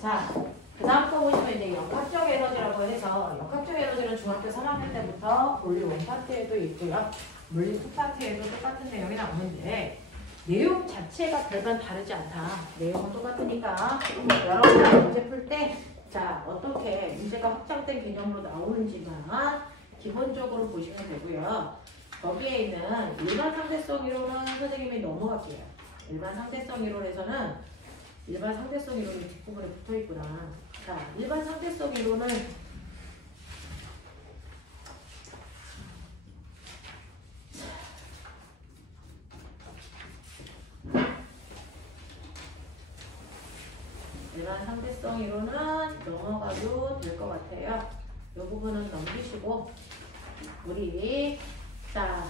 자, 그 다음 거 보시면 이제 역학적 에너지라고 해서 역학적 에너지는 중학교 3학년 때부터 물리 1파트에도 있고요. 물리 2파트에도 똑같은 내용이 나오는데 내용 자체가 별반 다르지 않다. 내용은 똑같으니까 여러분들 문제 풀 때 자, 어떻게 문제가 확장된 개념으로 나오는지만 기본적으로 보시면 되고요. 거기에 있는 일반 상대성 이론은 선생님이 넘어갈게요. 일반 상대성 이론에서는 일반 상대성 이론이 뒷부분에 붙어 있구나. 자, 일반 상대성 이론은 일반 상대성 이론은 넘어가도 될 것 같아요. 이 부분은 넘기시고 우리 자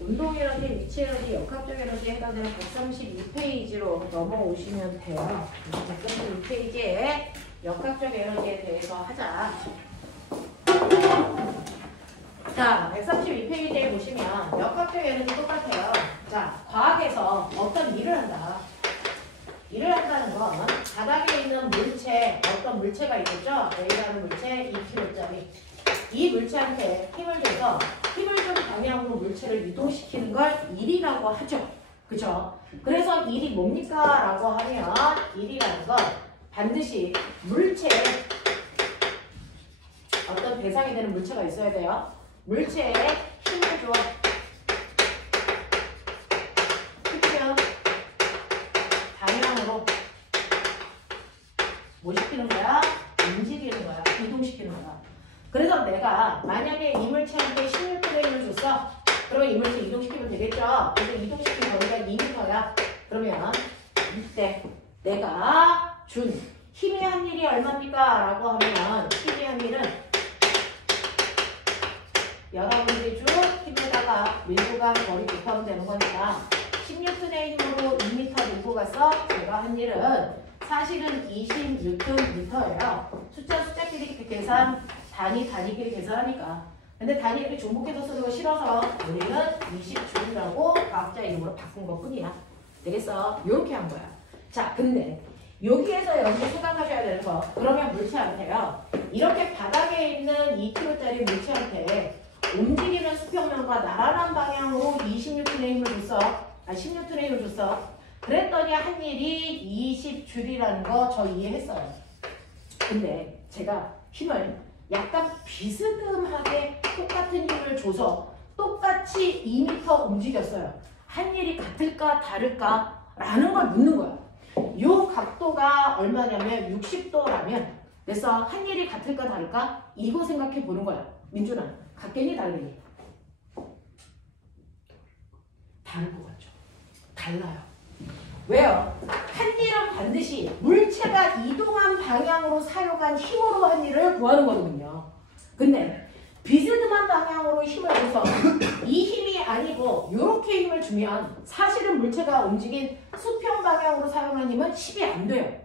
운동 에너지, 위치 에너지, 역학적 에너지에 해당되는 132페이지로 넘어오시면 돼요. 132페이지에 역학적 에너지에 대해서 하자. 자, 132페이지에 보시면 역학적 에너지 똑같아요. 자, 과학에서 어떤 일을 한다. 일을 한다는 건 바닥에 있는 물체, 어떤 물체가 있겠죠? A라는 물체, 2kg짜리. 이 물체한테 힘을 줘서 힘을 준 방향으로 물체를 이동시키는 걸 일이라고 하죠. 그죠? 그래서 일이 뭡니까? 라고 하면 일이라는 건 반드시 물체에 어떤 대상이 되는 물체가 있어야 돼요. 물체에 힘을 줘. 그러면 방향으로 뭐 시키는 거야? 움직이는 거야. 이동시키는 거야. 그래서 내가 만약에 이 물체한테 16g의 힘을 줬어. 그러면 이 물체 이동시키면 되겠죠. 근데 이동시킨 거리가 2m야. 그러면 이때 내가 준 힘이 한 일이 얼마입니까? 라고 하면 힘이 한 일은 여러분들이 준 힘에다가 밀고 간 거리 곱하면 되는 거니까 16N의 힘으로 2m 밀고 갔어. 제가 한 일은 사실은 20Nm예요. 숫자끼리 이렇게 계산 단위끼리 계산하니까. 근데 단위 이렇게 중복해서 쓰는 거 싫어서 우리는 20J라고 과학자 이름으로 바꾼 것 뿐이야. 되겠어? 이렇게 한 거야. 자, 근데 여기에서 여러분들 생각하셔야 되는 거. 그러면 물체한테요. 이렇게 바닥에 있는 2kg짜리 물체한테 움직이는 수평면과 나란한 방향으로 26N의 힘을 줬어. 16N의 힘을 줬어. 그랬더니 한 일이 20J라는 거 저 이해했어요. 근데 제가 힘을 약간 비스듬하게 똑같은 힘을 줘서 똑같이 2m 움직였어요. 한 일이 같을까 다를까? 라는 걸 묻는 거야. 요 각도가 얼마냐면 60도라면 그래서 한 일이 같을까 다를까? 이거 생각해 보는 거야. 민준아, 같겠니 다르니? 다를 것 같죠? 달라요. 왜요? 한 일은 반드시 물체가 이동한 방향으로 사용한 힘으로 한 일을 구하는 거거든요. 근데 비스듬한 방향으로 힘을 줘서 이 힘이 아니고 이렇게 힘을 주면 사실은 물체가 움직인 수평 방향으로 사용한 힘은 10이 안 돼요.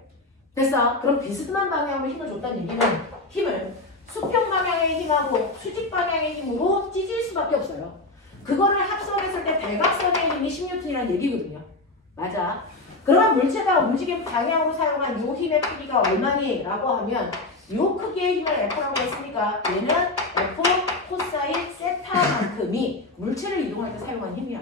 됐어? 그럼 비스듬한 방향으로 힘을 줬다는 얘기는 힘을 수평 방향의 힘하고 수직 방향의 힘으로 찢을 수밖에 없어요. 그거를 합성했을 때 대각선의 힘이 10N이라는 얘기거든요. 맞아. 그러면 물체가 움직인 방향으로 사용한 요 힘의 크기가 얼마니? 라고 하면 요 크기의 힘을 F라고 했으니까 얘는 F 코사인 세타만큼이 물체를 이동할 때 사용한 힘이야.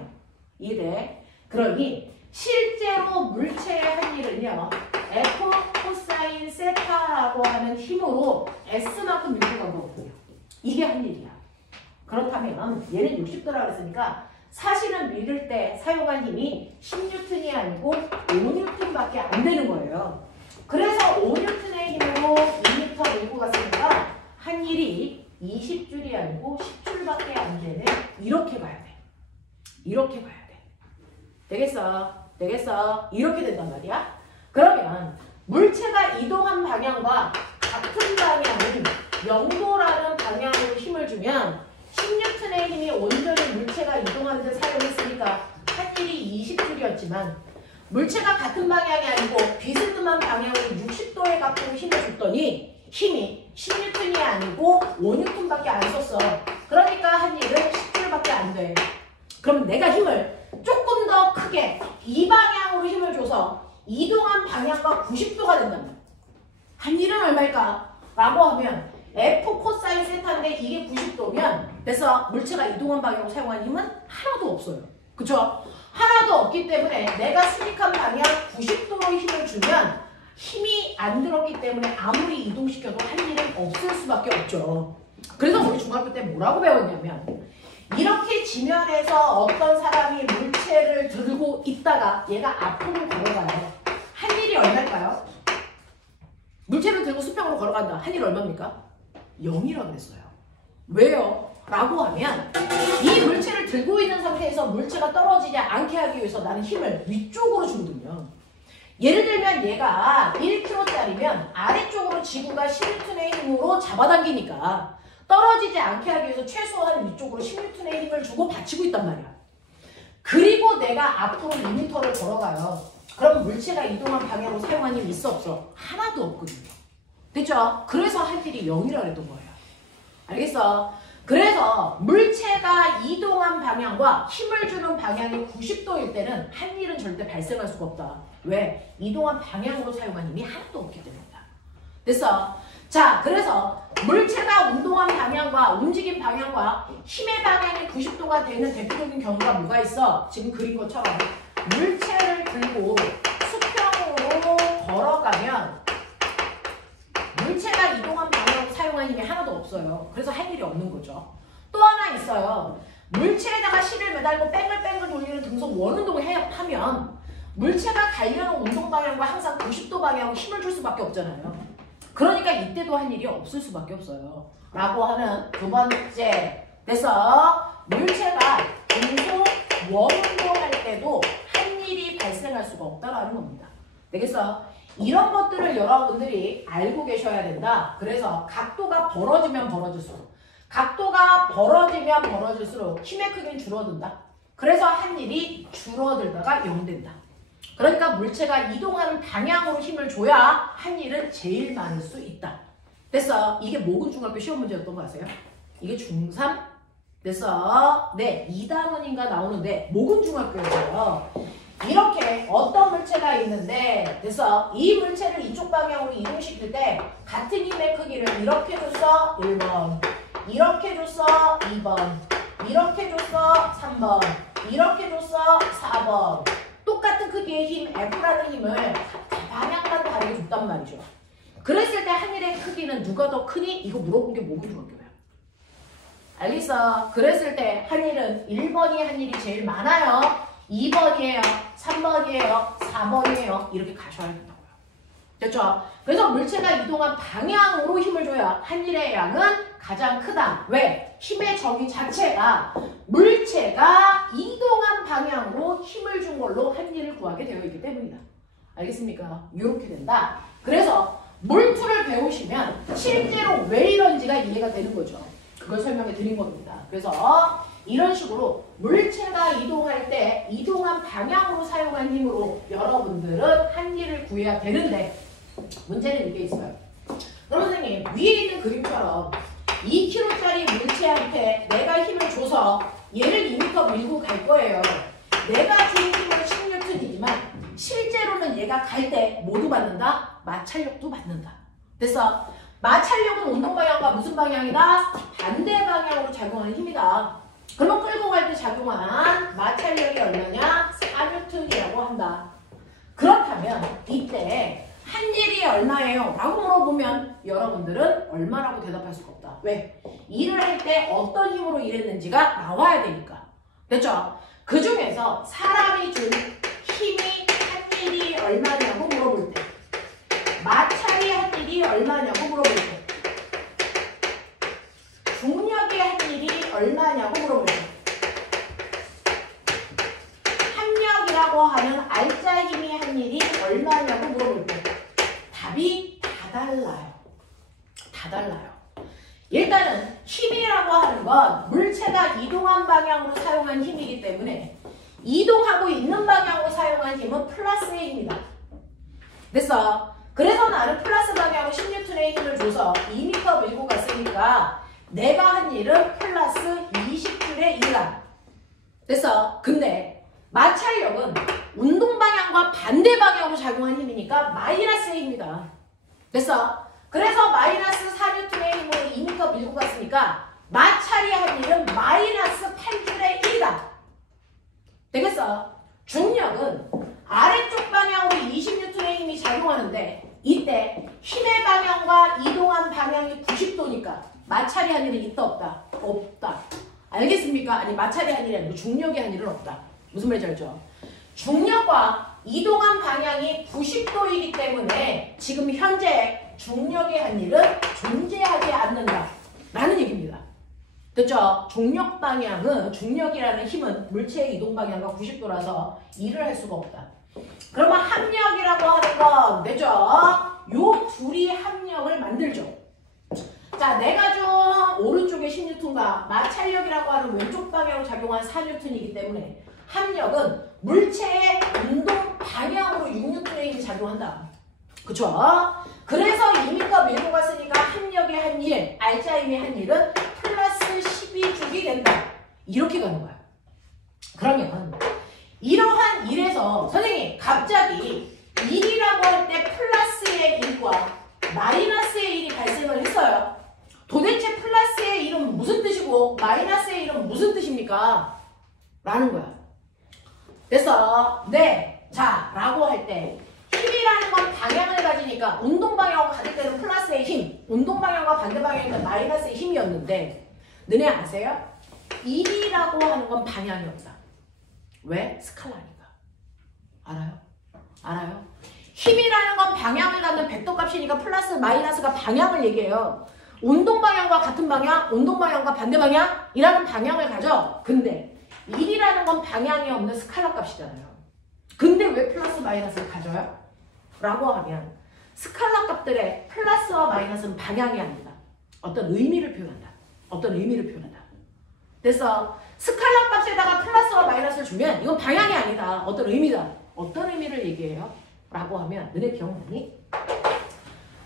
이해돼? 그러니 실제로 물체의 한 일은요. F 코사인 세타라고 하는 힘으로 S만큼 밀고 간 거거든요. 이게 한 일이야. 그렇다면 얘는 60도라고 했으니까 사실은 밀을 때 사용한 힘이 10N이 아니고 5N밖에 안 되는 거예요. 그래서 5N의 힘으로 2m 밀고 갔으니까 한 일이 20줄이 아니고 10줄밖에 안 되네. 이렇게 봐야 돼. 이렇게 봐야 돼. 되겠어? 되겠어? 이렇게 된단 말이야. 그러면 물체가 이동한 방향과 같은 방향은 0도라는 방향으로 힘을 주면 16N의 힘이 온전히 물체가 이동하는 데 사용했으니까 한 일이 20줄이었지만 물체가 같은 방향이 아니고 비스듬한 방향으로 60도의 각도로 힘을 줬더니 힘이 16N이 아니고 5N밖에 안 썼어. 그러니까 한 일은 10줄밖에 안 돼. 그럼 내가 힘을 조금 더 크게 이 방향으로 힘을 줘서 이동한 방향과 90도가 된단 말이야. 한 일은 얼마일까? 라고 하면 F 코사인 세타인데 이게 90도면 그래서 물체가 이동한 방향으로 사용한 힘은 하나도 없어요. 그쵸? 하나도 없기 때문에 내가 스닉한 방향 90도로 힘을 주면 힘이 안 들었기 때문에 아무리 이동시켜도 할 일은 없을 수밖에 없죠. 그래서 우리 중학교 때 뭐라고 배웠냐면 이렇게 지면에서 어떤 사람이 물체를 들고 있다가 얘가 앞으로 걸어가요. 한 일이 얼마일까요? 물체를 들고 수평으로 걸어간다. 한 일 얼마입니까? 0이라고 그랬어요. 왜요? 라고 하면 이 물체를 들고 있는 상태에서 물체가 떨어지지 않게 하기 위해서 나는 힘을 위쪽으로 주거든요. 예를 들면 얘가 1kg짜리면 아래쪽으로 지구가 10N의 힘으로 잡아당기니까 떨어지지 않게 하기 위해서 최소한 위쪽으로 10N의 힘을 주고 받치고 있단 말이야. 그리고 내가 앞으로 2m를 걸어가요. 그럼 물체가 이동한 방향으로 사용한 힘이 있어 없어? 하나도 없거든요. 됐죠? 그래서 할 일이 0이라고 했던 거예요. 알겠어? 그래서 물체가 이동한 방향과 힘을 주는 방향이 90도일 때는 한 일은 절대 발생할 수가 없다. 왜? 이동한 방향으로 사용한 힘이 하나도 없기 때문이다. 됐어? 자, 그래서 물체가 운동한 방향과 움직임 방향과 힘의 방향이 90도가 되는 대표적인 경우가 뭐가 있어? 지금 그린 것처럼 물체를 들고 수평으로 걸어가면 물체가 이동한 방향으로 사용한 힘이 하나도 없어요. 그래서 할 일이 없는 거죠. 또 하나 있어요. 물체에다가 실을 매달고 뺑글뺑글 돌리는 등속 원운동을 하면 물체가 달려는 운동 방향과 항상 90도 방향으로 힘을 줄 수밖에 없잖아요. 그러니까 이때도 할 일이 없을 수밖에 없어요. 라고 하는 두 번째. 그래서 물체가 등속 원운동할 때도 한 일이 발생할 수가 없다라는 겁니다. 되겠어? 이런 것들을 여러분들이 알고 계셔야 된다. 그래서 각도가 벌어지면 벌어질수록 힘의 크기는 줄어든다. 그래서 한 일이 줄어들다가 0 된다. 그러니까 물체가 이동하는 방향으로 힘을 줘야 한 일은 제일 많을 수 있다. 됐어? 이게 모근중학교 시험 문제였던 거 아세요? 이게 중3? 됐어? 네, 2단원인가 나오는데 모근중학교였어요. 이렇게 어떤 물체가 있는데 됐어? 이 물체를 이쪽 방향으로 이동시킬 때 같은 힘의 크기를 이렇게 줬어 1번, 이렇게 줬어 2번, 이렇게 줬어 3번, 이렇게 줬어 4번. 똑같은 크기의 힘 F라는 힘을 방향만 다르게 줬단 말이죠. 그랬을 때 한 일의 크기는 누가 더 크니? 이거 물어본 게 모근중학교야. 알겠어? 그랬을 때 한 일은 1번이 한 일이 제일 많아요. 2번이에요. 3번이에요. 4번이에요. 이렇게 가셔야 된다고요. 됐죠? 그래서 물체가 이동한 방향으로 힘을 줘야 한 일의 양은 가장 크다. 왜? 힘의 정의 자체가 물체가 이동한 방향으로 힘을 준 걸로 한 일을 구하게 되어 있기 때문이다. 알겠습니까? 이렇게 된다. 그래서 몰투를 배우시면 실제로 왜 이런지가 이해가 되는 거죠. 그걸 설명해 드린 겁니다. 그래서 이런 식으로 물체가 이동할 때 이동한 방향으로 사용한 힘으로 여러분들은 한 일을 구해야 되는데 문제는 이게 있어요. 그럼 선생님 위에 있는 그림처럼 2kg짜리 물체한테 내가 힘을 줘서 얘를 2m 밀고 갈 거예요. 내가 준 힘은 10N이지만 실제로는 얘가 갈 때 뭐도 받는다? 마찰력도 받는다. 됐어? 마찰력은 운동 방향과 무슨 방향이다? 반대 방향으로 작용하는 힘이다. 그러면 끌고 갈 때 작용한 마찰력이 얼마냐? 4N이라고 한다. 그렇다면 이때 한 일이 얼마예요? 라고 물어보면 여러분들은 얼마라고 대답할 수가 없다. 왜? 일을 할 때 어떤 힘으로 일했는지가 나와야 되니까. 됐죠? 그 중에서 사람이 준 힘이 한 일이 얼마냐고 물어볼 때, 마찰이 한 일이 얼마냐고 물어볼 때, 중력이 한 일이 얼마냐고 물어볼 때, 합력이라고 하는 알짜 힘이 한 일이 얼마냐고 물어볼 때 답이 다 달라요. 다 달라요. 일단은 힘이라고 하는 건 물체가 이동한 방향으로 사용한 힘이기 때문에 이동하고 있는 방향으로 사용한 힘은 플러스의 힘이다. 됐어? 그래서 나는 플러스 방향으로 10N의 힘을 줘서 2m 밀고 갔으니까 내가 한 일은 플러스 20J의 일이다. 됐어? 근데 마찰력은 운동 방향과 반대 방향으로 작용한 힘이니까 마이너스의 힘이다. 됐어? 그래서 마이너스 4N의 힘으로 2m 밀고 갔으니까 마찰이 한 일은 마이너스 8분의 1이다. 되겠어? 중력은 아래쪽 방향으로 20N의 힘이 작용하는데 이때 힘의 방향과 이동한 방향이 90도니까 마찰이 한 일은 있다 없다? 없다. 알겠습니까? 아니 마찰이 한 일이 아니고 중력이 한 일은 없다. 무슨 말인지 알죠? 중력과 이동한 방향이 90도이기 때문에 지금 현재 중력의 한 일은 존재하지 않는다 라는 얘기입니다. 됐죠? 중력 방향은 중력이라는 힘은 물체의 이동 방향과 90도라서 일을 할 수가 없다. 그러면 합력이라고 하는 건 되죠? 요 둘이 합력을 만들죠. 자, 내가 준 오른쪽에 10N과 마찰력이라고 하는 왼쪽 방향으로 작용한 4N이기 때문에 합력은 물체의 운동 방향으로 6N의 힘이 작용한다. 그쵸? 그래서 2m 밀고 갔으니까 합력의 한 일, 알짜임의 한 일은 플러스 12J이 된다. 이렇게 가는 거야. 그러면 이러한 일에서 선생님 갑자기 1이라고 할 때 플러스의 1과 마이너스의 1이 발생을 했어요. 도대체 플러스의 1은 무슨 뜻이고 마이너스의 1은 무슨 뜻입니까? 라는 거야. 됐어? 네. 자, 라고 할 때 힘이라는 건 방향을 가지니까 운동 방향으로 가질 때는 플러스의 힘, 운동 방향과 반대 방향이니까 마이너스의 힘이었는데 너네 아세요? 1이라고 하는 건 방향이 없다. 왜? 스칼라니까. 알아요? 알아요? 힘이라는 건 방향을 갖는 벡터 값이니까 플러스 마이너스가 방향을 얘기해요. 운동 방향과 같은 방향, 운동 방향과 반대 방향이라는 방향을 가져. 근데 1이라는 건 방향이 없는 스칼라 값이잖아요. 근데 왜 플러스 마이너스를 가져요? 라고 하면 스칼라 값들의 플러스와 마이너스는 방향이 아니다. 어떤 의미를 표현한다. 어떤 의미를 표현한다. 그래서 스칼라 값에다가 플러스와 마이너스를 주면 이건 방향이 아니다. 어떤 의미다. 어떤 의미를 얘기해요? 라고 하면 너네 기억나니?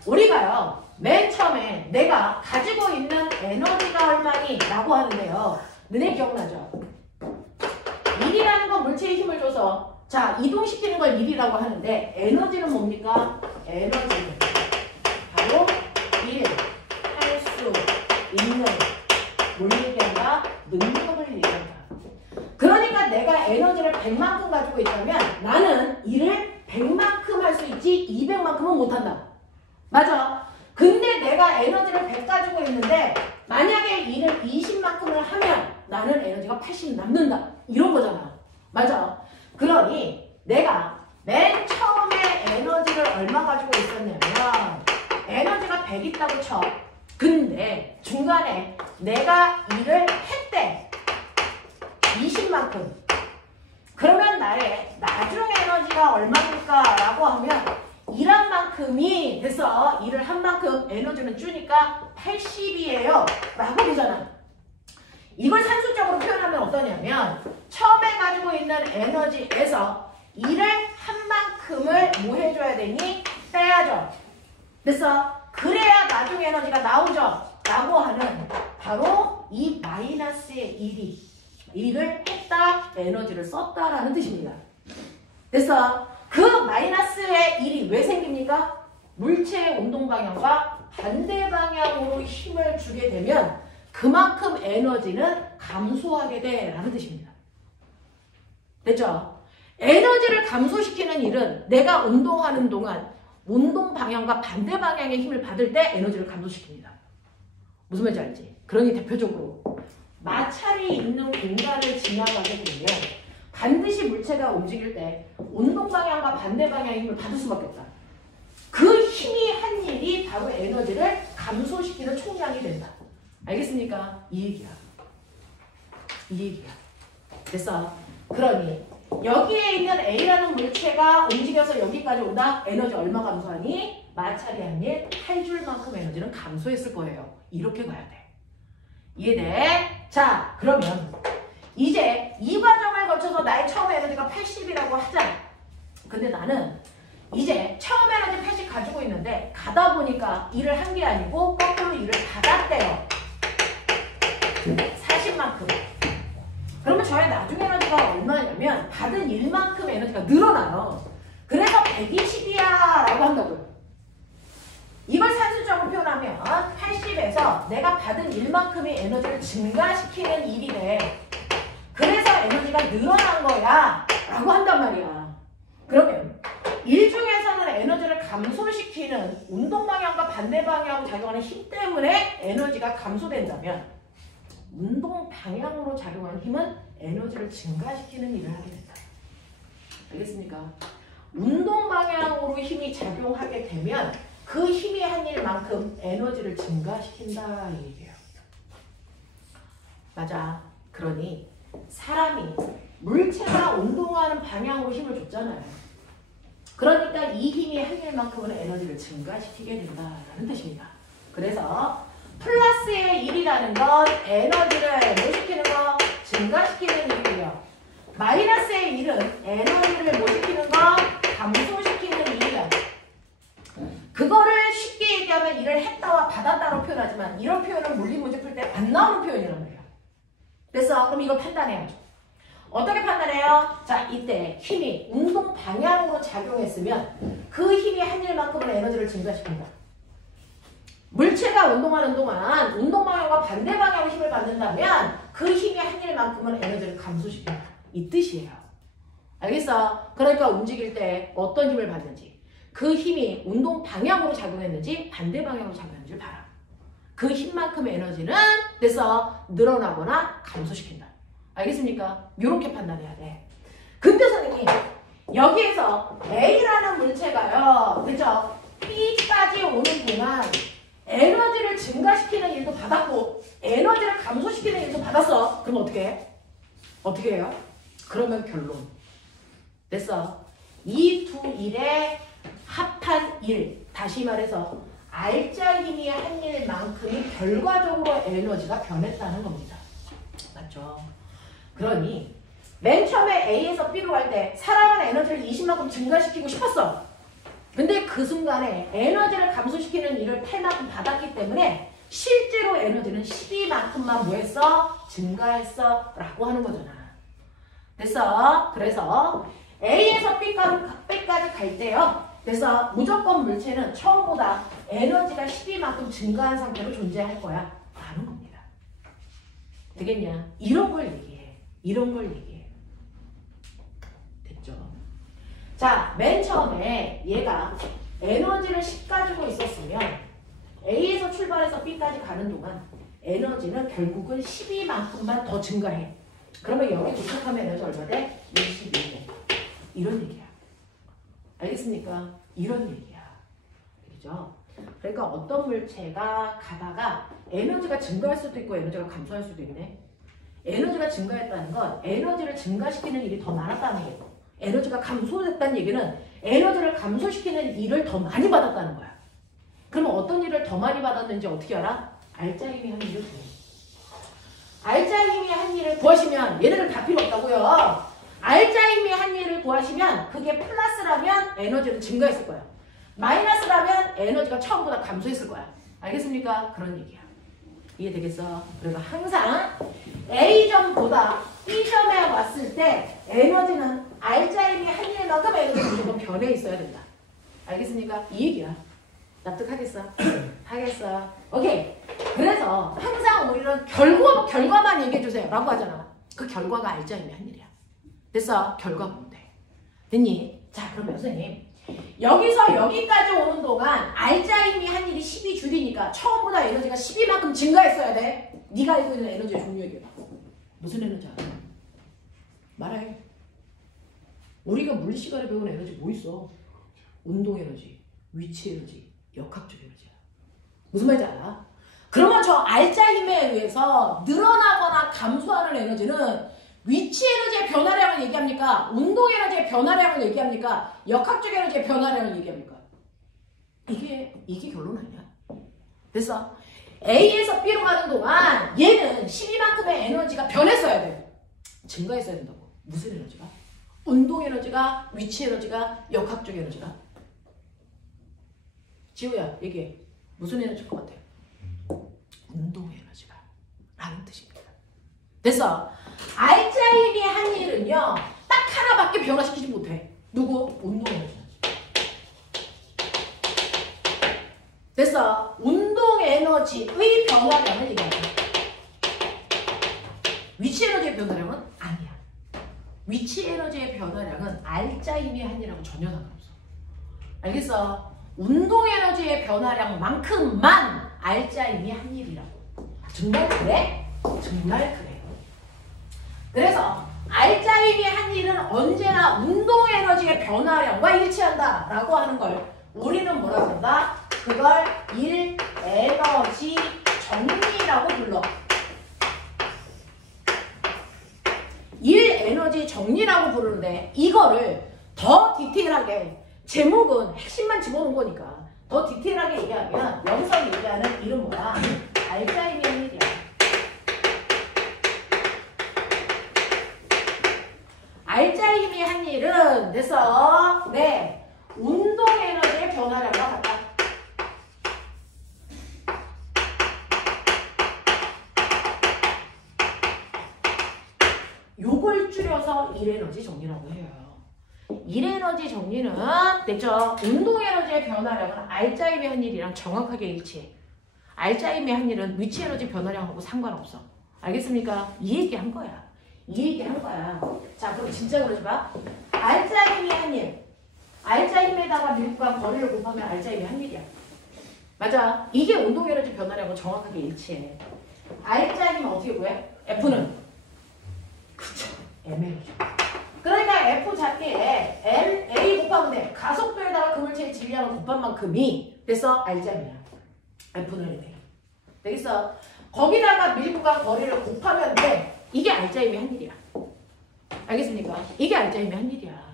우리가요 맨 처음에 내가 가지고 있는 에너지가 얼마니? 라고 하는데요. 너네 기억나죠? 1이라는 건 물체에 힘을 줘서 자 이동시키는 걸 1이라고 하는데 에너지는 뭡니까? 에너지는 바로 1, 할 수 있는 뭘 얘기한다? 능력을 얘기한다. 그러니까 내가 에너지를 100만큼 가지고 있다면 나는 일을 100만큼 할 수 있지 200만큼은 못한다. 맞아. 근데 내가 에너지를 100 가지고 있는데 만약에 일을 20만큼을 하면 나는 에너지가 80 남는다. 이런 거잖아. 맞아. 그러니 내가 맨 처음에 에너지를 얼마 가지고 있었냐면 에너지가 100 있다고 쳐. 근데 중간에 내가 일을 했대. 20만큼. 그러면 나의 나중 에너지가 얼마입니까? 라고 하면 일한 만큼이 돼서 일을 한 만큼 에너지는 주니까 80이에요. 라고 되잖아. 이걸 산술적으로 표현하면 어떠냐면 처음에 가지고 있는 에너지에서 일을 한 만큼을 뭐 해줘야 되니? 빼야죠. 그래서 그래야 나중 에너지가 나오죠. 라고 하는 바로 이 마이너스의 일을 했다, 에너지를 썼다라는 뜻입니다. 그래서 그 마이너스의 1이 왜 생깁니까? 물체의 운동 방향과 반대 방향으로 힘을 주게 되면 그만큼 에너지는 감소하게 돼라는 뜻입니다. 됐죠? 에너지를 감소시키는 일은 내가 운동하는 동안 운동 방향과 반대 방향의 힘을 받을 때 에너지를 감소시킵니다. 무슨 말인지 알지? 그러니 대표적으로 마찰이 있는 공간을 지나가게 되면 반드시 물체가 움직일 때 운동 방향과 반대 방향의 힘을 받을 수밖에 없다. 그 힘이 한 일이 바로 에너지를 감소시키는 총량이 된다. 알겠습니까? 이 얘기야. 이 얘기야. 그래서 그러니 여기에 있는 A라는 물체가 움직여서 여기까지 오다 에너지 얼마 감소하니? 마찰이 한 일 8줄만큼 에너지는 감소했을 거예요. 이렇게 가야 돼. 이해돼? 자, 그러면 이제 이 과정을 거쳐서 나의 처음 에너지가 80이라고 하자. 근데 나는 이제 처음 에너지 80 가지고 있는데 가다 보니까 일을 한 게 아니고 거꾸로 일을 받았대요. 40만큼. 그러면 저의 나중 에너지가 얼마냐면 받은 일만큼 에너지가 늘어나요. 그래서 120이야 라고 한다고요. 이걸 산술적으로 내가 받은 일만큼의 에너지를 증가시키는 일이 돼. 그래서 에너지가 늘어난 거야 라고 한단 말이야. 그러면 일 중에서는 에너지를 감소시키는 운동 방향과 반대 방향으로 작용하는 힘 때문에 에너지가 감소된다면 운동 방향으로 작용하는 힘은 에너지를 증가시키는 일을 하게 된다. 알겠습니까? 운동 방향으로 힘이 작용하게 되면 그 힘이 한 일만큼 에너지를 증가시킨다 이 얘기예요. 맞아. 그러니 사람이 물체가 운동하는 방향으로 힘을 줬잖아요. 그러니까 이 힘이 한 일만큼은 에너지를 증가시키게 된다라는 뜻입니다. 그래서 플러스의 1이라는 건 에너지를 뭐 시키는 거? 증가시키는 일이고요. 마이너스의 1은 에너지를 뭐 시키는 거? 감소시키는 일이야. 그거를 쉽게 얘기하면 일을 했다와 받았다로 표현하지만 이런 표현은 물리 문제 풀 때 안 나오는 표현이란 말이야. 그래서 그럼 이걸 판단해야죠. 어떻게 판단해요? 자, 이때 힘이 운동 방향으로 작용했으면 그 힘이 한 일만큼은 에너지를 증가시킨다. 물체가 운동하는 동안 운동 방향과 반대 방향으로 힘을 받는다면 그 힘이 한 일만큼은 에너지를 감소시킨다. 이 뜻이에요. 알겠어? 그러니까 움직일 때 어떤 힘을 받는지 그 힘이 운동 방향으로 작용했는지 반대 방향으로 작용했는지를 봐라. 그 힘만큼의 에너지는 그래서 늘어나거나 감소시킨다. 알겠습니까? 이렇게 판단해야 돼. 근데 선생님 여기에서 A라는 물체가요. 그죠? B까지 오는 동안 에너지를 증가시키는 일도 받았고 에너지를 감소시키는 일도 받았어. 그럼 어떻게 해? 어떻게 해요? 그러면 결론. 됐어. 이 두 일의 합한 일. 다시 말해서 알짜 힘이 한 일만큼이 결과적으로 에너지가 변했다는 겁니다. 맞죠? 그러니 맨 처음에 A에서 B로 갈 때 사람은 에너지를 20만큼 증가시키고 싶었어. 근데 그 순간에 에너지를 감소시키는 일을 8만큼 받았기 때문에 실제로 에너지는 12만큼만 뭐 했어? 증가했어 라고 하는 거잖아. 됐어? 그래서 A에서 B까지 갈 때요. 그래서 무조건 물체는 처음보다 에너지가 12만큼 증가한 상태로 존재할 거야 라는 겁니다. 되겠냐? 이런 걸 얘기해. 이런 걸 얘기해. 됐죠? 자, 맨 처음에 얘가 에너지를 10 가지고 있었으면 A에서 출발해서 B까지 가는 동안 에너지는 결국은 12만큼만 더 증가해. 그러면 여기 도착하면 에너지 얼마 돼? 22개. 이런 얘기야. 알겠습니까? 이런 얘기야. 그죠? 그러니까 어떤 물체가 가다가 에너지가 증가할 수도 있고 에너지가 감소할 수도 있네. 에너지가 증가했다는 건 에너지를 증가시키는 일이 더 많았다는 거고 에너지가 감소됐다는 얘기는 에너지를 감소시키는 일을 더 많이 받았다는 거야. 그러면 어떤 일을 더 많이 받았는지 어떻게 알아? 알짜 힘이 한 일을 구해. 알짜 힘이 한 일을 구하시면 얘네들 다 필요 없다고요. 알짜 힘이 한 일을 구하시면 그게 플러스라면 에너지는 증가했을 거야. 마이너스라면 에너지가 처음보다 감소했을 거야. 알겠습니까? 그런 얘기야. 이해되겠어? 그래서 항상 A점보다 B점에 왔을 때 에너지는 알짜 힘이 한 일만큼 에너지가 무조건 변해 있어야 된다. 알겠습니까? 이 얘기야. 납득하겠어? 하겠어? 오케이. 그래서 항상 우리는 결과만 얘기해주세요 라고 하잖아. 그 결과가 알짜 힘이 한 일이야. 됐어? 결과 보면 돼. 됐니? 자, 그러면 선생님 여기서 여기까지 오는 동안 알짜 힘이 한 일이 12줄이니까 처음보다 에너지가 12만큼 증가했어야 돼. 네가 알고 있는 에너지의 종류 얘기해봐. 무슨 에너지 알아? 말해. 우리가 물리 시간에 배운 에너지 뭐 있어? 운동 에너지, 위치 에너지, 역학적 에너지야. 무슨 말인지 알아? 그러면 저 알짜 힘에 의해서 늘어나거나 감소하는 에너지는 위치 에너지의 변화량을 얘기합니까? 운동 에너지의 변화량을 얘기합니까? 역학적 에너지의 변화량을 얘기합니까? 이게 결론 아니야? 됐어? A에서 B로 가는 동안 얘는 12만큼의 에너지가 변했어야 돼. 증가했어야 된다고. 무슨 에너지가? 운동 에너지가, 위치 에너지가, 역학적 에너지가? 지우야, 얘기해. 무슨 에너지일 것 같아? 운동 에너지가 라는 뜻입니다. 됐어? 알짜 힘이 한 일은요 딱 하나밖에 변화시키지 못해. 누구? 운동 에너지. 됐어? 운동 운동 에너지의 변화량을 얘기하죠. 위치 에너지의 변화량은 아니야. 위치 에너지의 변화량은 알짜임의 한이라고 전혀 상관없어. 알겠어? 운동 에너지의 변화량만큼만 알짜임이 한일이라고. 정말 그래? 정말 그래요. 그래서 알짜임이 한일은 언제나 운동 에너지의 변화량과 일치한다라고 하는 걸 우리는 뭐라고 한다? 그걸 일 에너지 정리라고 불러. 일 에너지 정리라고 부르는데 이거를 더 디테일하게 제목은 핵심만 집어넣은 거니까 더 디테일하게 얘기하면 여기서 얘기하는 이름 뭐야? 알짜임이 한일이야. 알짜임이 한일은 됐어. 네, 운동 에너지의 변화량과 같다. 요걸 줄여서 일에너지 정리라고 해요. 일에너지 정리는 됐죠? 운동 에너지의 변화량은 알짜임의 한일이랑 정확하게 일치해. 알짜임의 한일은 위치 에너지 변화량하고 상관없어. 알겠습니까? 이 얘기 한 거야. 이 얘기 한 거야. 자, 그럼 진짜 그러지 마. 알짜임의 한일. 알짜임에다가 밀과 거리를 곱하면 알짜임의 한일이야. 맞아. 이게 운동 에너지 변화량하고 정확하게 일치해. 알짜임은 어떻게 구해? F는? 그쵸. M이죠. 그러니까 F 잡기에 A 곱하면 돼. 가속도에다가 그 물체의 질량을 곱한 만큼이 됐어? 알짜임이야. F는 이렇게. 되겠어? 거기다가 밀과 거리를 곱하면 돼. 이게 알짜임의 한일이야. 알겠습니까? 이게 알짜임의 한일이야.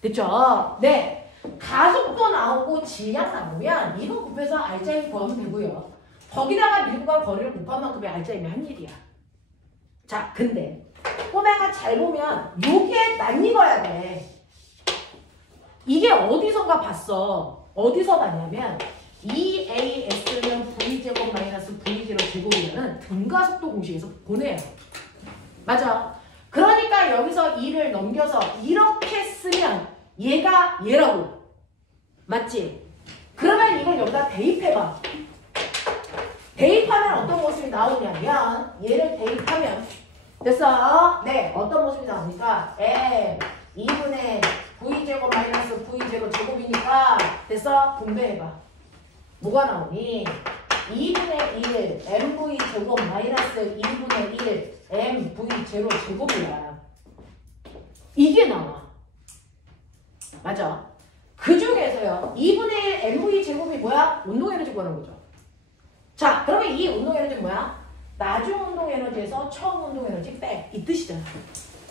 됐죠? 네. 가속도 나오고 질량 나오면 이거 곱해서 알짜임 구하면 되고요. 거기다가 밀과 거리를 곱한 만큼의 알짜임의 한일이야. 자, 근데 꼬맹아 잘 보면 요게 낯익어야 돼. 이게 어디선가 봤어. 어디서 봤냐면 EAS는 V제곱 마이너스 V0 제곱이라는 등가속도 공식에서 보내요. 맞아. 그러니까 여기서 2를 넘겨서 이렇게 쓰면 얘가 얘라고. 맞지? 그러면 이걸 여기다 대입해봐. 대입하면 어떤 모습이 나오냐면 얘를 대입하면 됐어? 네. 어떤 모습이 나오니까 M 2분의 V제곱 마이너스 V0 제곱이니까 됐어? 분배해봐. 뭐가 나오니? 2분의 1 MV 제곱 마이너스 2분의 1 MV 제로 제곱이야. 이게 나와. 맞아. 그 중에서요. 2분의 1 MV 제곱이 뭐야? 운동 에너지 구하는 거죠. 자, 그러면 이 운동 에너지는 뭐야? 나중 운동 에너지에서 처음 운동 에너지 빼. 이 뜻이잖아.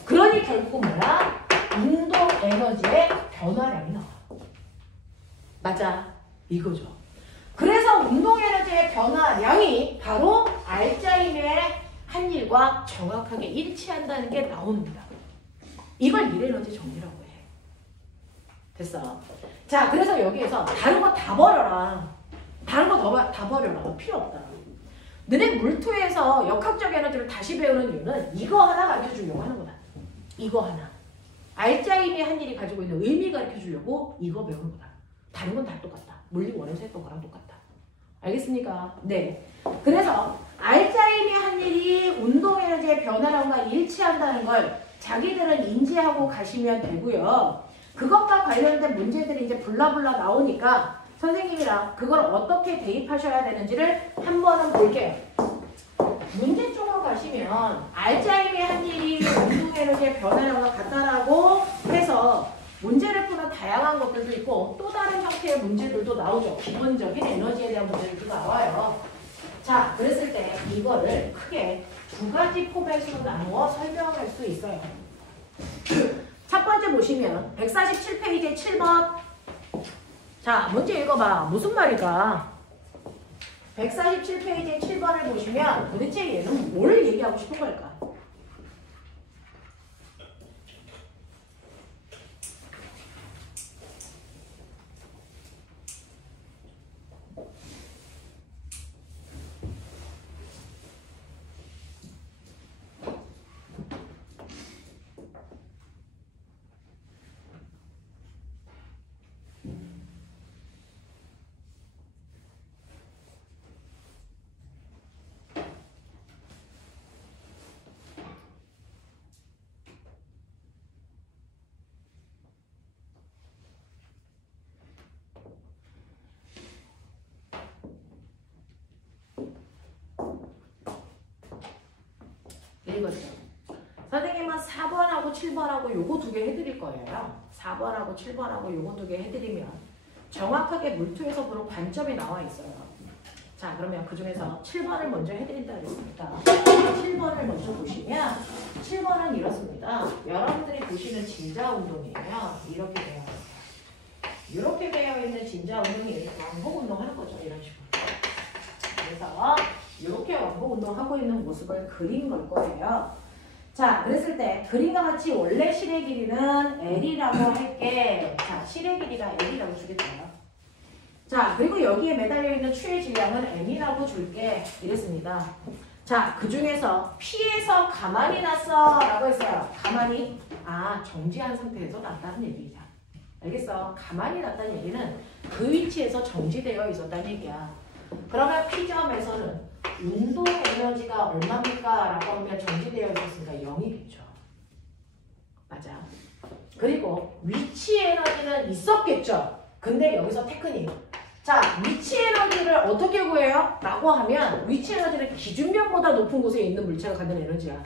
그러니 결국 뭐야? 운동 에너지의 변화량이 나와. 맞아. 이거죠. 그래서 운동 에너지의 변화량이 바로 알짜임의 한일과 정확하게 일치한다는 게 나옵니다. 이걸 일에너지 정리라고 해. 됐어. 자, 그래서 여기에서 다른 거 다 버려라. 다른 거 다 버려라. 필요 없다. 너네 물투에서 역학적 에너지를 다시 배우는 이유는 이거 하나 가르쳐주려고 하는 거다. 이거 하나. 알짜임의 한일이 가지고 있는 의미 가르쳐주려고 이거 배우는 거다. 다른 건 다 똑같다. 물리 원에서 했던 거랑 똑같다. 알겠습니까? 네. 그래서 알짜임의 한일이 운동 에너지의 변화량과 일치한다는 걸 자기들은 인지하고 가시면 되고요. 그것과 관련된 문제들이 이제 블라블라 나오니까 선생님이랑 그걸 어떻게 대입하셔야 되는지를 한 번은 볼게요. 문제 쪽으로 가시면 알짜임의 한일이 운동 에너지의 변화량과 같다라고 해서 문제를 푸는 다양한 것들도 있고 또 다른 형태의 문제들도 나오죠. 기본적인 에너지에 대한 문제들도 나와요. 자, 그랬을 때 이거를 크게 두 가지 포맷으로 나누어 설명할 수 있어요. 첫 번째 보시면 147페이지에 7번. 자, 문제 읽어봐. 무슨 말일까? 147페이지에 7번을 보시면 도대체 얘는 뭘 얘기하고 싶은 걸까? 이거죠. 선생님은 4번하고 7번하고 요거 두 개 해드릴 거예요. 4번하고 7번하고 요거 두 개 해드리면 정확하게 물투에서 보는 관점이 나와 있어요. 자, 그러면 그 중에서 7번을 먼저 해드린다 그랬습니다. 7번을 먼저 보시면 7번은 이렇습니다. 여러분들이 보시는 진자 운동이에요. 이렇게 되어 있어요. 이렇게 되어 있는 진자 운동이 왕복 운동하는 거죠. 이런 식으로. 그래서 이렇게 왕복 운동하고 있는 모습을 그린 걸 거예요. 자, 그랬을 때 그림과 같이 원래 실의 길이는 L이라고 할게. 자, 실의 길이가 L이라고 주겠어요. 자, 그리고 여기에 매달려 있는 추의 질량은 M이라고 줄게. 이랬습니다. 자, 그 중에서 P에서 가만히 났어 라고 했어요. 가만히, 정지한 상태에서 났다는 얘기야. 알겠어? 가만히 났다는 얘기는 그 위치에서 정지되어 있었다는 얘기야. 그러면 P점에서는 운동 에너지가 얼마입니까? 라고 하면 정지되어 있었으니까 0이겠죠. 맞아. 그리고 위치 에너지는 있었겠죠. 근데 여기서 테크닉. 자, 위치 에너지를 어떻게 구해요? 라고 하면 위치 에너지는 기준면보다 높은 곳에 있는 물체가 갖는 에너지야.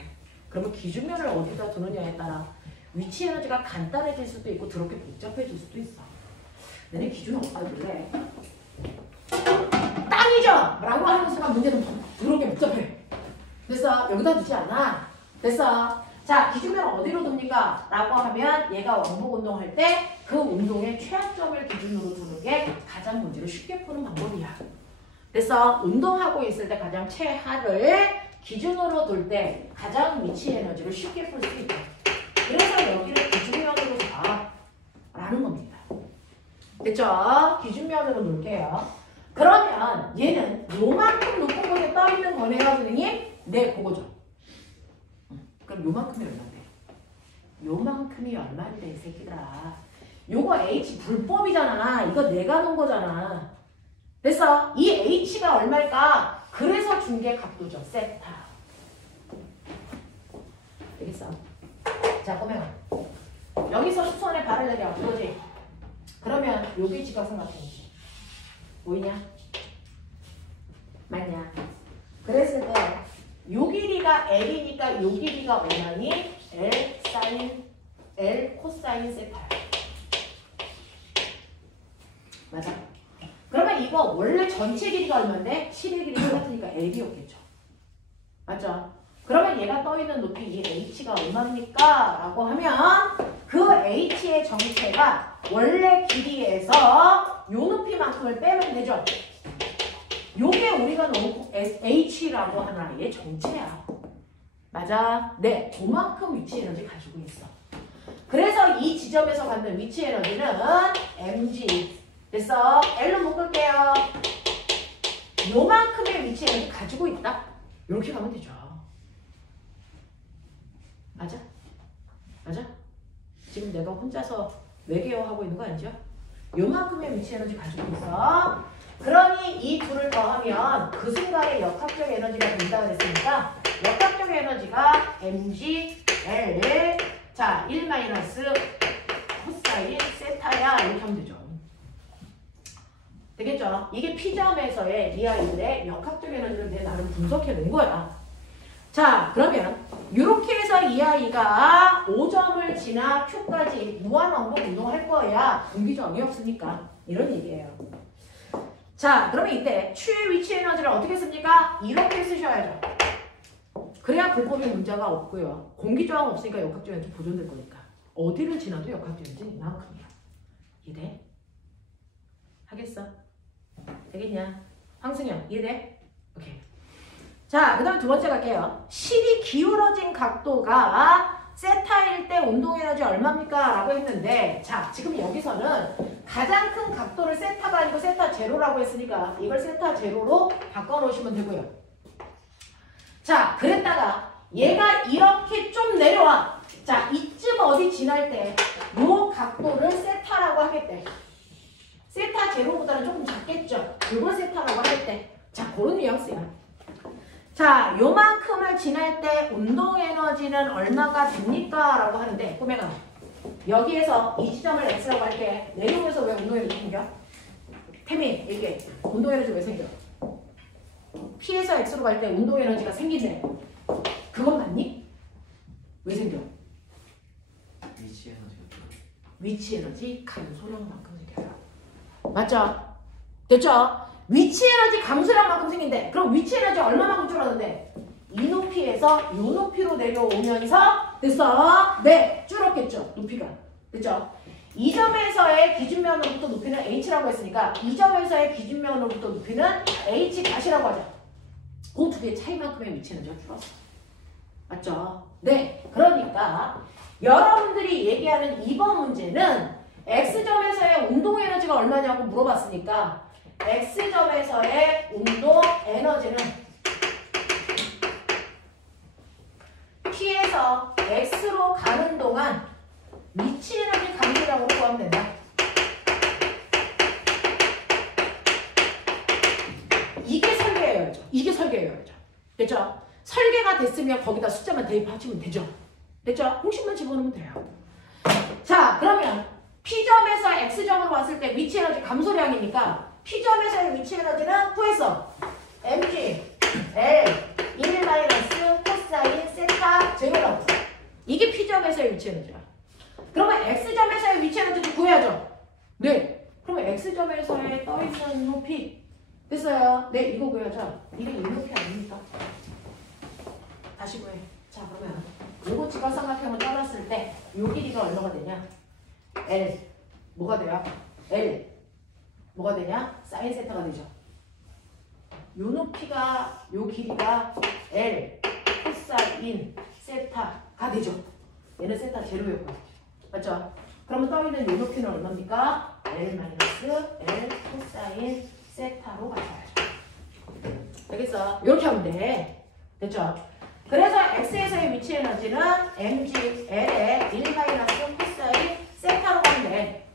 그러면 기준면을 어디다 두느냐에 따라 위치 에너지가 간단해질 수도 있고 더럽게 복잡해질 수도 있어. 너네 기준 어디다 둘래? 땅이죠! 라고 하는 순간 문제는 더럽게 복잡해. 그래서 여기다 두지 않아. 됐어. 자, 기준면을 어디로 둡니까? 라고 하면 얘가 왕복 운동할 때 그 운동의 최하점을 기준으로 두는 게 가장 문제를 쉽게 푸는 방법이야. 그래서 운동하고 있을 때 가장 최하를 기준으로 둘 때 가장 위치 에너지를 쉽게 풀 수 있다. 그래서 여기를 기준면으로 봐. 라는 겁니다. 됐죠? 기준면으로 놓을게요. 그러면 얘는 요만큼 높은 곳에 떠 있는 거네요, 선생님? 네, 그거죠. 그럼 요만큼이 얼마인데? 요만큼이 얼마인데, 이 새끼들아. 요거 H 불법이잖아. 이거 내가 놓은 거잖아. 됐어? 이 H가 얼마일까? 그래서 준 게 각도죠. 세타. 알겠어? 자, 그러면 여기서 수선에 발을 내려. 이거지? 그러면 여기 지각선 같은 거지. 보이냐? 맞냐? 그랬을 때 요 길이가 L이니까 요 길이가 얼마니? L 사인 L 코사인 세타야. 맞아? 그러면 이거 원래 전체 길이가 얼마인데? 10의 길이가 똑같으니까 L이었겠죠. 맞죠? 그러면 얘가 떠있는 높이 이 H가 얼마입니까? 라고 하면 그 H의 정체가 원래 길이에서 요 높이만큼을 빼면 되죠. 요게 우리가 놓은 H라고 하는 아이의 정체야. 맞아? 네, 그만큼 위치 에너지 가지고 있어. 그래서 이 지점에서 갖는 위치 에너지는 mg. 됐어? L로 묶을게요. 요만큼의 위치 에너지 가지고 있다. 이렇게 가면 되죠. 맞아? 맞아? 지금 내가 혼자서 외계어 하고 있는 거 아니죠? 요만큼의 위치 에너지 가지고 있어. 그러니 이 둘을 더하면 그 순간에 역학적 에너지가 된다 그랬으니까 역학적 에너지가 mg L 자 1 마이너스 코사인 세타야 이렇게 하면 되죠. 되겠죠? 이게 P점에서의 이 아이들의 역학적 에너지를 내 나름 분석해 놓은 거야. 자, 그러면 이렇게 해서 이 아이가 5점을 지나 Q까지 무한왕복 운동할 거야. 공기저항이 없으니까. 이런 얘기예요. 자, 그러면 이때 Q의 위치 에너지를 어떻게 씁니까? 이렇게 쓰셔야죠. 그래야 불법의 문제가 없고요. 공기저항 없으니까 역학적 에너지 보존될 거니까. 어디를 지나도 역학적 에너지 이만큼이야. 이해돼? 하겠어? 되겠냐? 황승현, 이해돼? 오케이. 자, 그 다음 두 번째 갈게요. 실이 기울어진 각도가 세타일 때 운동에너지 얼마입니까? 라고 했는데 자, 지금 여기서는 가장 큰 각도를 세타가 아니고 세타 제로라고 했으니까 이걸 세타 제로로 바꿔놓으시면 되고요. 자, 그랬다가 얘가 이렇게 좀 내려와. 자, 이쯤 어디 지날 때 요 각도를 세타라고 하겠대. 세타 제로보다는 조금 작겠죠? 이걸 세타라고 하겠대. 자, 그런 뉘앙스야. 자, 요만큼을 지날 때 운동 에너지는 얼마가 됩니까? 라고 하는데 꼬매가 여기에서 이 지점을 X라고 할게. 내려오면서 왜 운동 에너지 생겨? 태민, 이게 운동 에너지 왜 생겨? P에서 X로 갈 때 운동 에너지가 생긴대. 그건 맞니? 왜 생겨? 위치 에너지가 위치 에너지 감소량만큼 생겨요. 맞죠? 됐죠? 위치 에너지 감소량만큼 생긴대. 그럼 위치 에너지 얼마만큼 줄었는데? 이 높이에서 이 높이로 내려오면서 됐어? 네, 줄었겠죠. 높이가. 그죠? 이 점에서의 기준면으로부터 높이는 h라고 했으니까 이 점에서의 기준면으로부터 높이는 h-이라고 하죠. 그 두 개의 차이만큼의 위치 에너지가 줄었어. 맞죠? 네, 그러니까 여러분들이 얘기하는 이번 문제는 X점에서의 운동 에너지가 얼마냐고 물어봤으니까 X점에서의 운동 에너지는 P에서 X로 가는 동안 위치 에너지 감소량으로 구하면 된다. 이게 설계여야죠. 이게 설계여야죠. 됐죠? 설계가 됐으면 거기다 숫자만 대입하시면 되죠. 됐죠? 공식만 집어넣으면 돼요. 자, 그러면 P점에서 X점으로 왔을 때 위치 에너지 감소량이니까 P점에서의 위치 에너지는 구했어. mg L 1 마이너스 코사인 세타 제로라고. 이게 P점에서의 위치 에너지야. 그러면 X점에서의 위치 에너지도 구해야죠. 네. 그러면 X점에서의 떠있는 높이 됐어요. 네, 이거 구해야죠. 이게 이 높이 아닙니까? 다시 구해. 자, 그러면 요거 직각삼각형을 떠났을 때 요 길이가 얼마가 되냐? L. 뭐가 돼요? L. 뭐가 되냐? 사인 세타가 되죠. 요 높이가, 요 길이가 L 코사인 세타가 되죠. 얘는 세타 제로였고. 맞죠? 그러면 떠있는 요 높이는 얼마입니까? L 마이너스 L 코사인 세타로 가져와야죠. 알겠어? 이렇게 하면 돼. 됐죠? 그래서 X에서의 위치 에너지는 mg L의 1 마이너스 코사인 세타로 가면 돼.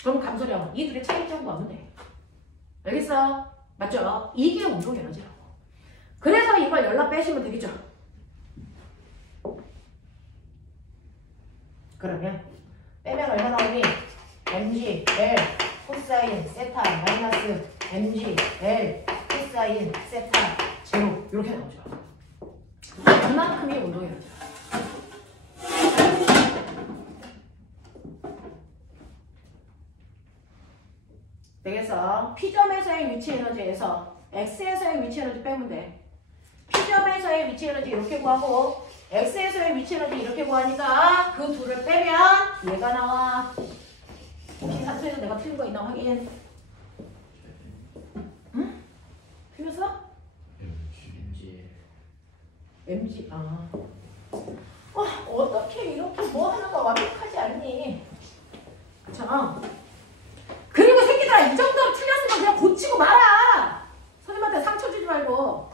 그럼 감소량은 이 둘의 차이점 구하면 돼. 알겠어? 맞죠? 이게 운동 에너지라고. 그래서 이걸 연락 빼시면 되겠죠? 그러면 빼면 얼마 나오니? mg L 코사인 세타 마이너스 mg L 코사인 세타 제로 이렇게 나오죠. 그만큼이 운동 에너지야. 되겠어? P점에서의 위치 에너지에서 X에서의 위치 에너지 빼면 돼. P점에서의 위치 에너지 이렇게 구하고 X에서의 위치 에너지 이렇게 구하니까 그 둘을 빼면 얘가 나와. 혹시 산수에서 내가 틀린 거 있나 확인. 응? 틀렸어? MG. 어떻게 이렇게 뭐 하나가 완벽하지 않니? 자, 그리고 새끼들아 이 정도로 틀렸으면 그냥 고치고 말아. 선생님한테 상처 주지 말고.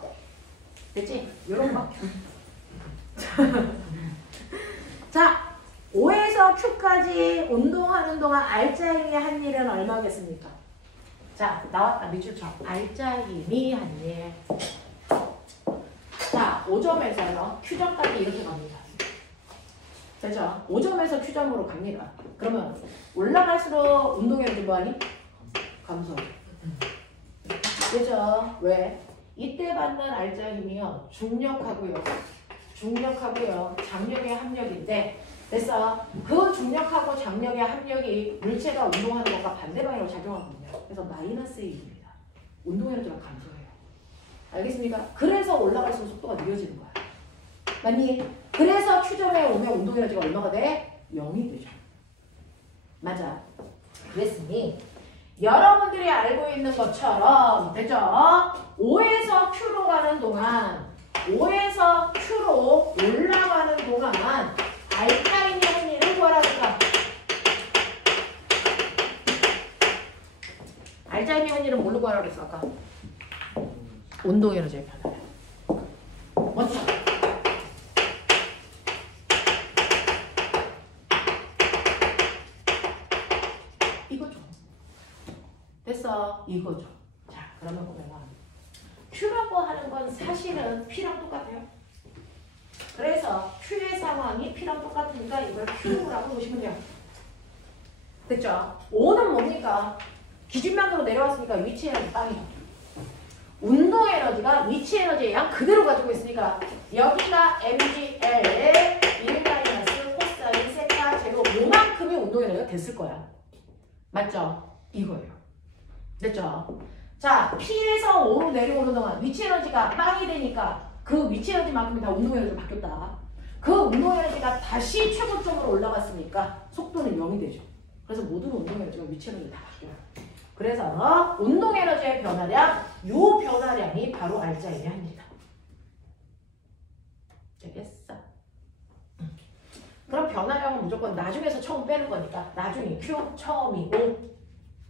됐지? 요런 거. 자, O에서 Q까지 운동하는 동안 알짜임이 한 일은 얼마겠습니까? 자, 나왔다. 밑줄 쳐. 알짜임이 한 일. 자, 5점에서요. Q점까지 이렇게 갑니다. 되죠? 5점에서 Q점으로 갑니다. 그러면 올라갈수록 운동에너지 뭐하니? 감소. 그죠? 왜? 이때 받는 알짜 힘이요. 중력하고요. 장력의 합력인데 됐어? 그 중력하고 장력의 합력이 물체가 운동하는 것과 반대 방향으로 작용하거든요. 그래서 마이너스 1입니다. 운동에너지가 감소해요. 알겠습니까? 그래서 올라갈수록 속도가 느려지는 거야. 맞니? 그래서 Q점에 오면 운동에너지가 얼마가 돼? 0이 되죠. 맞아. 그랬으니 여러분들이 알고 있는 것처럼 됐죠? O에서 Q로 가는 동안 O에서 Q로 올라가는 동안 알짜임이 한 일을 구하라니까. 알짜임이 한 일은 뭘로 구하라고 그랬어 아까? 운동에너지의 변화야. 멋져. 이거죠. 됐어. 이거죠. 자, 그러면 보면 Q라고 하는 건 사실은 P랑 똑같아요. 그래서 Q의 상황이 P랑 똑같으니까 이걸 Q라고 보시면 돼요. 됐죠? O는 뭡니까? 기준면으로 내려왔으니까 위치 에너지 빵이죠. 운동 에너지가 위치 에너지의 양 그대로 가지고 있으니까 여기가 mgl 1 이만큼이 운동 에너지가 됐을 거야. 맞죠? 이거예요. 됐죠? 자, P에서 O로 내려오는 동안 위치 에너지가 빵이 되니까 그 위치 에너지만큼이 다 운동 에너지로 바뀌었다. 그 운동 에너지가 다시 최고점으로 올라갔으니까 속도는 0이 되죠. 그래서 모든 운동 에너지가 위치 에너지가 다 바뀌어요. 그래서 운동 에너지의 변화량, 요 변화량이 바로 알짜임의 한계다. 되겠어? 그럼 변화량은 무조건 나중에서 처음 빼는 거니까 나중에 Q 처음이 5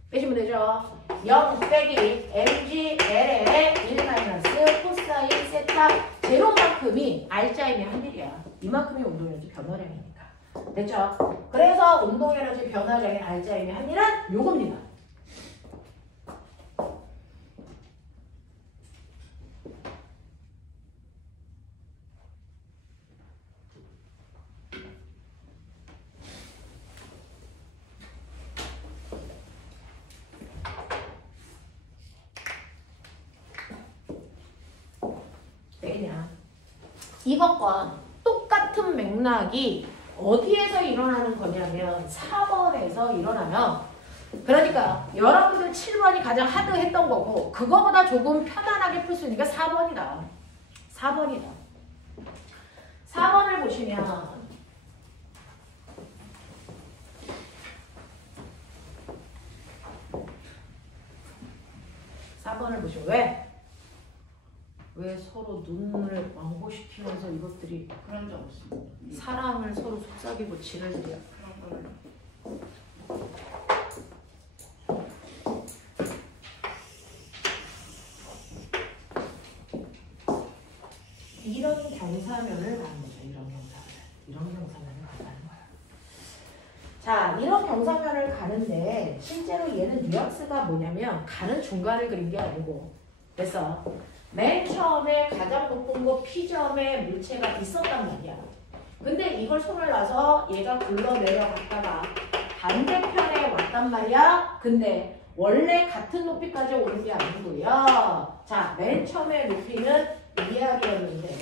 빼시면 되죠. 0 빼기 mg l의 1 코사인 세타 제로만큼이 알짜임의 한일이야. 이만큼이 운동 에너지 변화량이니까. 됐죠? 그래서 운동 에너지 변화량의 알짜임의 한일은 요겁니다. 왜냐? 이것과 똑같은 맥락이 어디에서 일어나는 거냐면 4번에서 일어나면 그러니까 여러분들 7번이 가장 하드했던 거고 그거보다 조금 편안하게 풀 수 있는 게 4번이다. 4번이다. 4번을 보시면 4번을 보시면 왜 서로 눈을 왕고시키면서 이것들이 그런 적 없습니다. 사람을 서로 속삭이고 지랄들이야. 그런 걸 이런 경사면을 가는 거죠. 이런 경사면을 간다는 거야. 자, 이런 경사면을 가는데 실제로 얘는 뉘앙스가 뭐냐면 가는 중간을 그린 게 아니고 그래서 맨 처음에 가장 높은 곳 P점에 물체가 있었단 말이야. 근데 이걸 손을 놔서 얘가 굴러 내려갔다가 반대편에 왔단 말이야. 근데 원래 같은 높이까지 오는 게 아니고요. 자, 맨 처음에 높이는 이하이었는데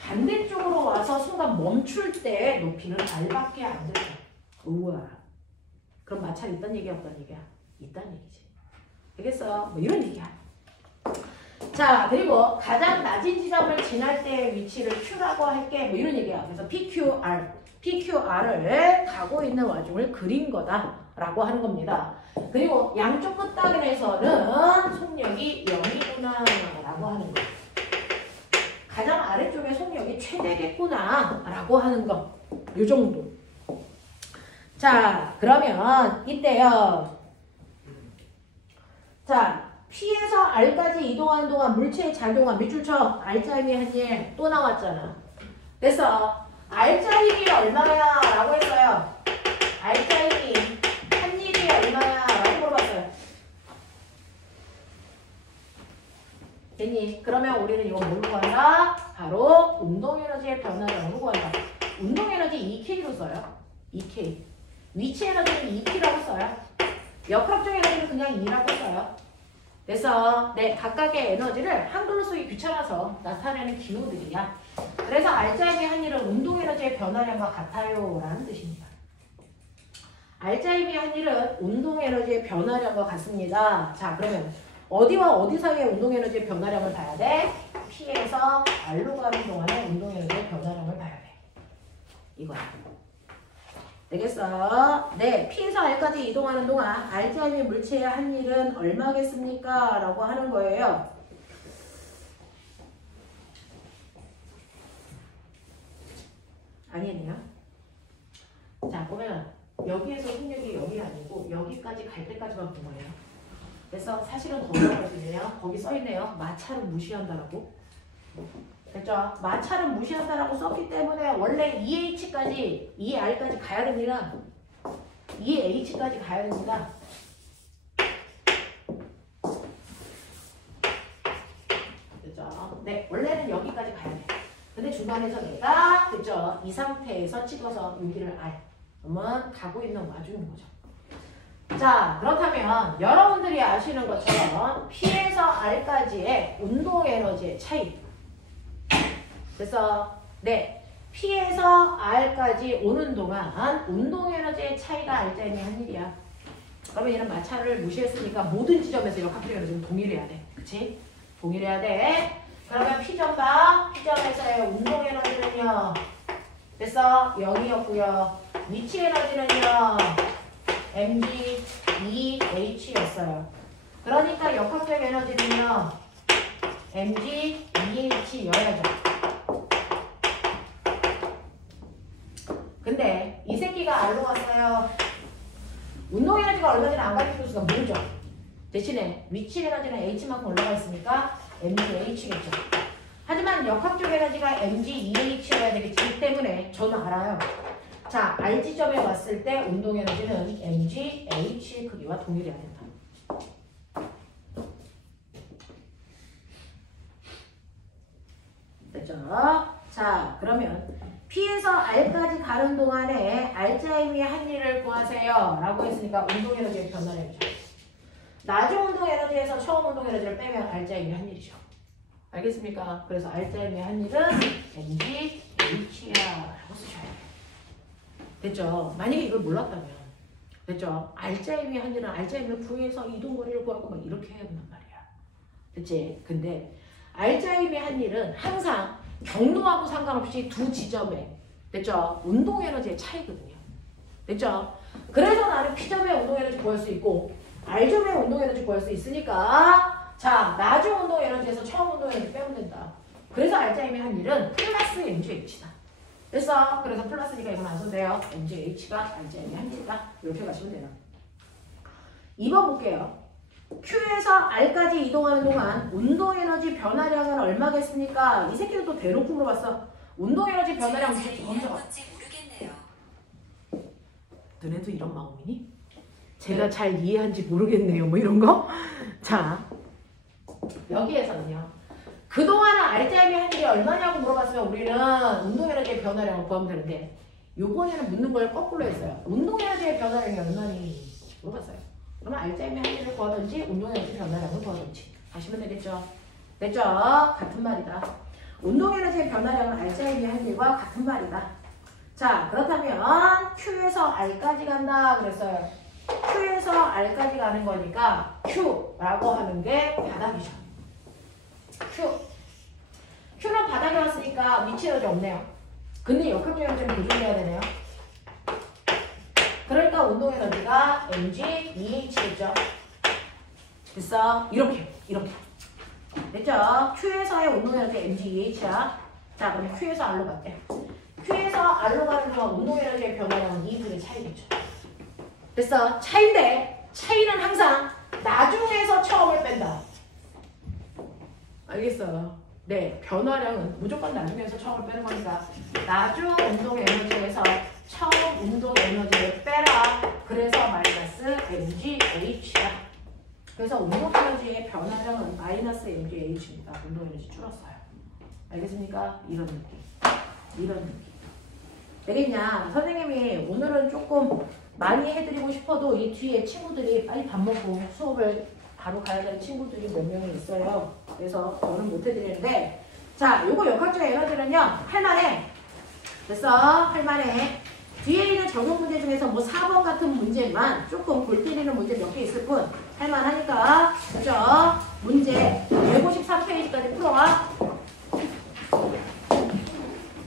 반대쪽으로 와서 순간 멈출 때 높이는 R밖에 안 돼. 우와. 그럼 마찰 있단 얘기야 없단 얘기야? 있단 얘기지. 알겠어? 뭐 이런 얘기야. 자, 그리고 가장 낮은 지점을 지날 때의 위치를 Q라고 할게. 뭐 이런 얘기야. 그래서 PQR을 가고 있는 와중을 그린 거다라고 하는 겁니다. 그리고 양쪽 끝단에서는 속력이 0이구나 라고 하는 거. 가장 아래쪽에 속력이 최대겠구나 라고 하는 거. 요 정도. 자, 그러면 이때요. 자, P에서 R까지 이동하는 동안 물체의 작용한 밑줄 쳐. R자임이 한일 또 나왔잖아. 그래서 R자임이 얼마야? 라고 했어요. R자임이 한일이 얼마야? 라고 물어봤어요. 됐니? 그러면 우리는 이거 뭘로 구한다? 바로 운동에너지의 변화량으로 구한다. 운동에너지 2K로 써요. 2K. 위치에너지는 2P라고 써요. 역학적 에너지는 그냥 2라고 써요. 그래서 각각의 에너지를 한글로 쓰기 귀찮아서 나타내는 기호들이야. 그래서 알짜임의 한일은 운동에너지의 변화량과 같아요 라는 뜻입니다. 알짜임의 한일은 운동에너지의 변화량과 같습니다. 자, 그러면 어디와 어디 사이의 운동에너지의 변화량을 봐야 돼? P에서 R로 가는 동안에 운동에너지의 변화량을 봐야 돼. 이거야. 되겠어? 네, P에서 R까지 이동하는 동안 R자임의 물체의 한일은 얼마겠습니까? 라고 하는 거예요. 아니겠네요. 자, 보면 여기에서 속력이 0이 아니고 여기까지 갈 때까지만 본 거예요. 그래서 사실은 더 어려워지네요. 거기 써있네요. 마찰은 무시한다라고. 됐죠? 마찰은 무시한다라고 썼기 때문에 원래 2H까지, 2R까지 가야 됩니다. 2H까지 가야 됩니다. 됐죠? 네, 원래는 여기까지 가야 돼. 근데 중간에서 내가, 됐죠? 이 상태에서 찍어서 여기를 R. 그러면 가고 있는 와중인 거죠. 자, 그렇다면 여러분들이 아시는 것처럼 P에서 R까지의 운동 에너지의 차이. 그래서 P에서 R까지 오는 동안 운동 에너지의 차이가 R자임이 한 일이야. 그러면 얘는 마찰을 무시했으니까 모든 지점에서 역학적 에너지는 동일해야 돼. 그치? 동일해야 돼. 그러면 P점 봐. P점에서의 운동 에너지는요. 됐어? 0이었고요. 위치 에너지는요. mg 2h였어요. 그러니까 역학적 에너지는요. mg 2h여야죠. 근데 이 새끼가 R로 갔어요. 운동 에너지가 얼마인지는 안 가르쳐줄 수가 모르죠. 대신에 위치 에너지는 h만큼 올라가 있으니까 mgh겠죠. 하지만 역학적 에너지가 mg2h여야 되기 때문에 저는 알아요. 자, R 지점에 왔을 때 운동 에너지는 mgh 크기와 동일해야 된다. 됐죠? 자, 그러면 P에서 R까지 가는 동안에 R자임이 한 일을 구하세요 라고 했으니까 운동 에너지의 변화를 해보죠. 나중 운동 에너지에서 처음 운동 에너지를 빼면 R자임이 한 일이죠. 알겠습니까? 그래서 R자임이 한 일은 mgH야 라고 쓰셔야 돼요. 됐죠? 만약에 이걸 몰랐다면 됐죠? R자임이 한 일은 R자임을 구해서 이동거리를 구하고 막 이렇게 해야 된단 말이야. 됐지? 근데 R자임이 한 일은 항상 경로하고 상관없이 두 지점에 됐죠? 운동 에너지의 차이거든요. 됐죠? 그래서 나는 P점의 운동 에너지 구할 수 있고 R점의 운동 에너지 구할 수 있으니까 자, 나중 운동 에너지에서 처음 운동 에너지 빼면 된다. 그래서 R자임이 한 일은 플러스 mgh다. 됐어? 그래서 플러스니까 이건 안 써도 돼요. mgh가 R자임이 한 일이다. 이렇게 가시면 돼요. 2번 볼게요. Q에서 R까지 이동하는 동안 운동 에너지 변화량은 얼마겠습니까? 이 새끼는 또 대놓고 물어봤어. 운동 에너지 변화량 먼저 봐. 너네도 이런 마음이니? 제가 잘 이해한지 모르겠네요. 뭐 이런 거? 자, 여기에서는요. 그동안은 R자임이 한 일이 얼마냐고 물어봤으면 우리는 운동 에너지의 변화량을 구하면 되는데 요번에는 묻는 걸 거꾸로 했어요. 운동 에너지의 변화량이 얼마니? 물어봤어요. 그러면 R자임의 한 일을 구하든지 운동에너지 변화량을 구하든지 하시면 되겠죠. 됐죠? 같은 말이다. 운동에너지의 변화량은 R자임의 한 일과 같은 말이다. 자, 그렇다면 Q에서 R까지 간다 그랬어요. Q에서 R까지 가는 거니까 Q라고 하는 게 바닥이죠. Q는 바닥에 왔으니까 위치 에너지 없네요. 근데 역학적 에너지는 보존해야 되네요. 그러니까 운동 에너지가 mg2h겠죠. 됐어? 이렇게. 됐죠? Q에서의 운동 에너지 mg2h야. 자, 그럼 Q에서 R로 갈게. Q에서 R로 가는 동안 운동 에너지의 변화량은 2분의 차이겠죠. 됐어? 차인데 차이는 항상 나중에서 처음을 뺀다. 알겠어요? 네, 변화량은 무조건 나중에서 처음을 빼는 거니까 나중 운동 에너지에서 처음 운동 에너지를 빼라. 그래서 마이너스 mgh야. 그래서 운동 에너지의 변화량은 마이너스 mgh입니다. 운동 에너지 줄었어요. 알겠습니까? 이런 느낌. 되겠냐? 선생님이 오늘은 조금 많이 해드리고 싶어도 이 뒤에 친구들이 빨리 밥 먹고 수업을 바로 가야 되는 친구들이 몇 명이 있어요. 그래서 저는 못 해드리는데 자, 요거 역학적 에너지는요. 할만해. 됐어? 할만해. 뒤에 있는 적용 문제 중에서 뭐 4번 같은 문제만 조금 골 때리는 문제 몇 개 있을 뿐 할만하니까 그죠? 문제 153페이지까지 풀어와.